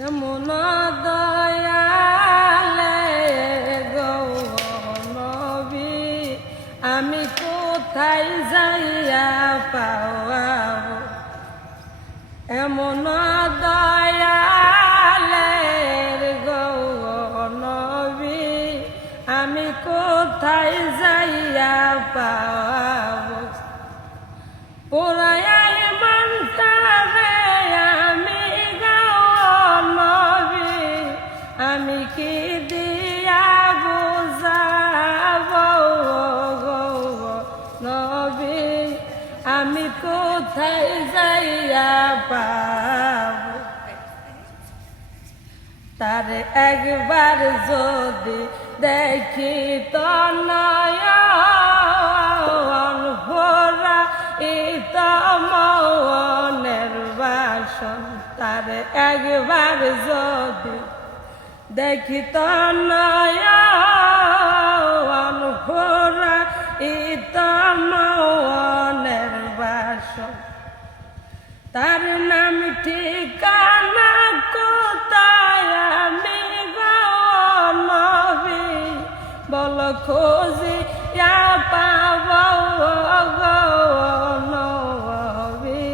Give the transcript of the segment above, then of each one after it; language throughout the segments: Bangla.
এমন দয়ালে গো নবী, আমি কোথায় যাইয়া পাওয়াবো? এমন দয়ালে গো নবী, আমি কোথায় যাইয়া পাওয়াবো? পোড়ায় মনটারে আমি গো নবী, আমি কি দিয়া বুঝাবো গো নবী, আমি কোথায় যাইয়া পাবো? তার একবার যদি দেখি তো নয়ন ভরা মনের বাসন, তার একবার যদি দেখি তো নয়ন ভরা মনের বাসন, তার নাম ঠিকানা কোথায় আমি গো নবী, বল খুঁজিয়া পাবো গো নবী,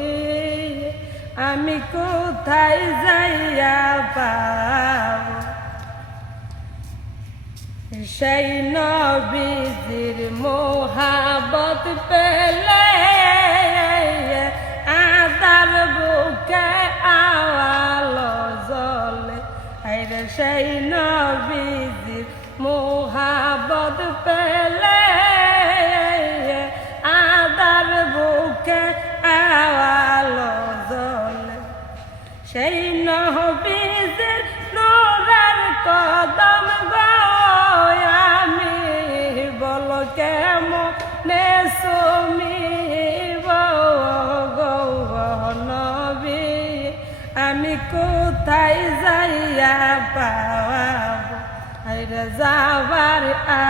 আমি কোথায় যাইয়া পাবো? সেই নবীজির মোহাবত পেলে আদার বুকে আওয়ালো জ্বলে, আরে সেই নবীজির মোহাবত পেলে আদার বুকে আওয়ালো জ্বলে, সেই নবীজির নূরের কদম গো আমি বল কেমনে সুমিব গো নবী, আমি কোথায় যাইয়া পাওয়াবো? আরে যাবার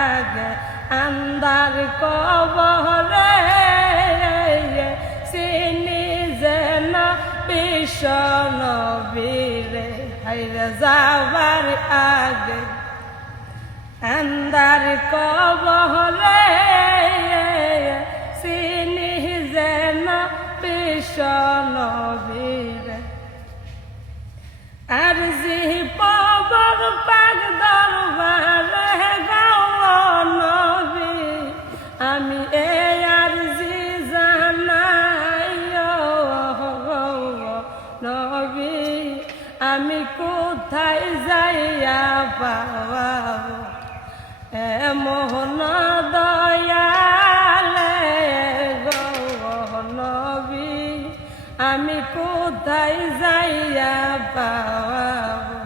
আগে আন্দার কবরে চিনি যেন বিশ্ব নবীরে, আরে যাবার আগে আন্দার কবরে চিনি যেন বিশ্ব নবীরে। আর জি পবর পাক দরবারে গো নবী, আমি এই আর জি জানাই গো নবী, আমি কোথায় যাইয়া পাওয়াবো? এমন দয়ালে গো নবী, আমি কোথায় যাইয়া পাওয়াবো?